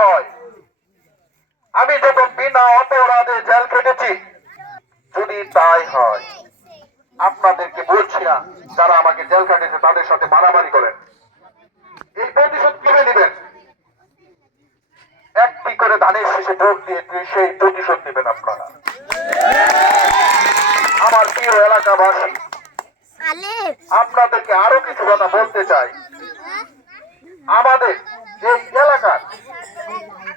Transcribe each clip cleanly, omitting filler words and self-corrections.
হয়, আমি যখন বিনা অপরাধে জেল খেটেছি, যদি তাই হয়, আপনাদেরকে বলছি না যারা আমাকে জেল কাটিয়েছে তাদের সাথে মারামারি করেন, এই প্রতিশোধ কিভাবে নেবেন? একটি করে ধানের শীষে ভোট দিয়ে সেই প্রতিশোধ নেবেন আপনারা। আমার প্রিয় এলাকাবাসী, আপনাদেরকে আরো কিছু কথা বলতে চাই। আমাদের এই এলাকার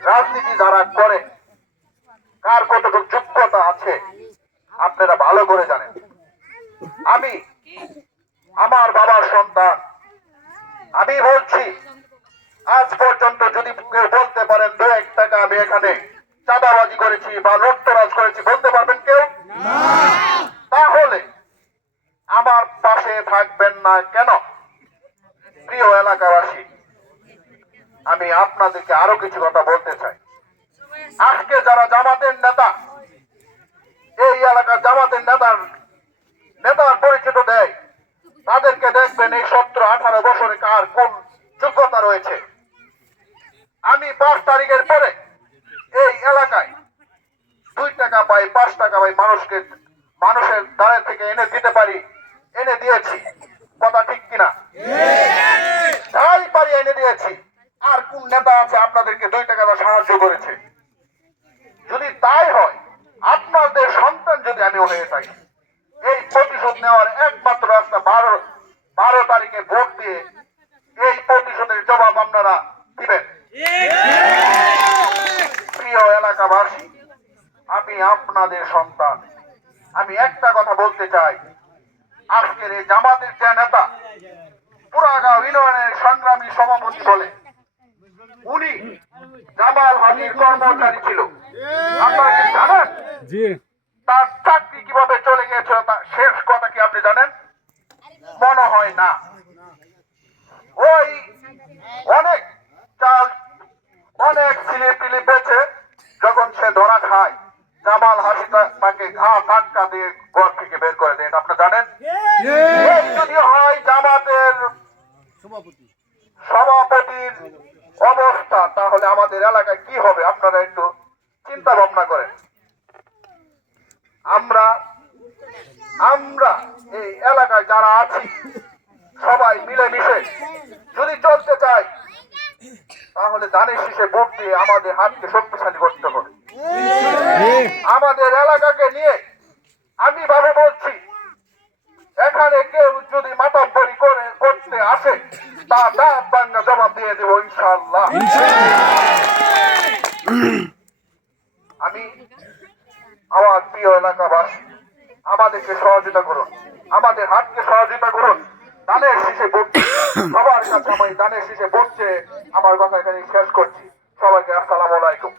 রাজনীতি যারা করে, কার কতটুকু যোগ্যতা আছে আপনারা ভালো করে জানেন। আমি আমার বাবার সন্তান, আমি বলছি আজ পর্যন্ত যদি কেউ বলতে পারেন 2-1 টাকা আমি এখানে চাঁদাবাজি করেছি বা লুটতরাজ করেছি, বলতে পারবেন কেউ? তাহলে আমার পাশে থাকবেন না কেন? প্রিয় এলাকাবাসী, আমি আপনাদেরকে আরো কিছু কথা বলতে চাই। আজকে যারা জামাতের নেতা, এই এলাকার জামাতের নেতার পরিচিত দেয়, তাদেরকে দেখবেন এই 17-18 বছরে কার কোন যোগ্যতা রয়েছে। আমি 5 তারিখের পরে এই এলাকায় 2 টাকা পাই, 5 টাকা পাই, মানুষের দ্বারে থেকে এনে দিতে পারি, এনে দিয়েছি। কথা ঠিক কিনা? যাই পারি এনে দিয়েছি। আর কোন নেতা আছে আপনাদেরকে 2 টাকা সাহায্য করেছে? যদি তাই হয়, আপনাদের সন্তান যদি আমি হয়ে থাকি, এই প্রতিশোধ নেওয়ার একমাত্র রাস্তা 12 তারিখে ভোট দিয়ে এই প্রতিশোধের জবাব আপনারা দিবেন। প্রিয় এলাকাবাসী, আমি আপনাদের সন্তান, আমি একটা কথা বলতে চাই। আজকের এই জামাতের যে নেতা, পুরাগাঁও ইউনিয়নের সংগ্রামী সভাপতি বলে, উনি জামাল হাজির কর্মচারী ছিল। আপনারা কি জানেন তার চাকরি কিভাবে চলে গিয়েছিল? তার শেষ কথা কি আপনি জানেন? মনে হয় না। ওই অনেক চাল, অনেক ছিলিপিলি বেঁচে যখন সে ধরা খায়, জামাল হাসি তাকে ঘা ধাক্কা দিয়ে ঘর থেকে বের করে দেন। আপনি জানেন? যদি হয় জামাতের সভাপতির অবস্থা, তাহলে আমাদের এলাকায় কি হবে আপনারা একটু চিন্তা ভাবনা করেন। আমরা এই এলাকায় যারা আছি সবাই মিলেমিশে যদি চলতে চাই, তাহলে ধানের শীষে ভোট দিয়ে আমাদের হাতকে শক্তিশালী করতে হবে। আমাদের এলাকাকে নিয়ে আমি ভাবে বলছি, এখানে কেউ যদি মাতাব্বরি করতে আসে, তা দাঁত ভাঙা জবাব দিয়ে দেবো ইনশাআল্লাহ। আমি আমার প্রিয় এলাকাবাসী, আমাদেরকে সহযোগিতা করুন, আমাদের হাতকে সহযোগিতা করুন। ধানের শীষে ভোট, সবার কাছে আমি ধানের শীষে ভোট চেয়ে আমার কথা এখানে শেষ করছি। সবাইকে আসসালামু আলাইকুম।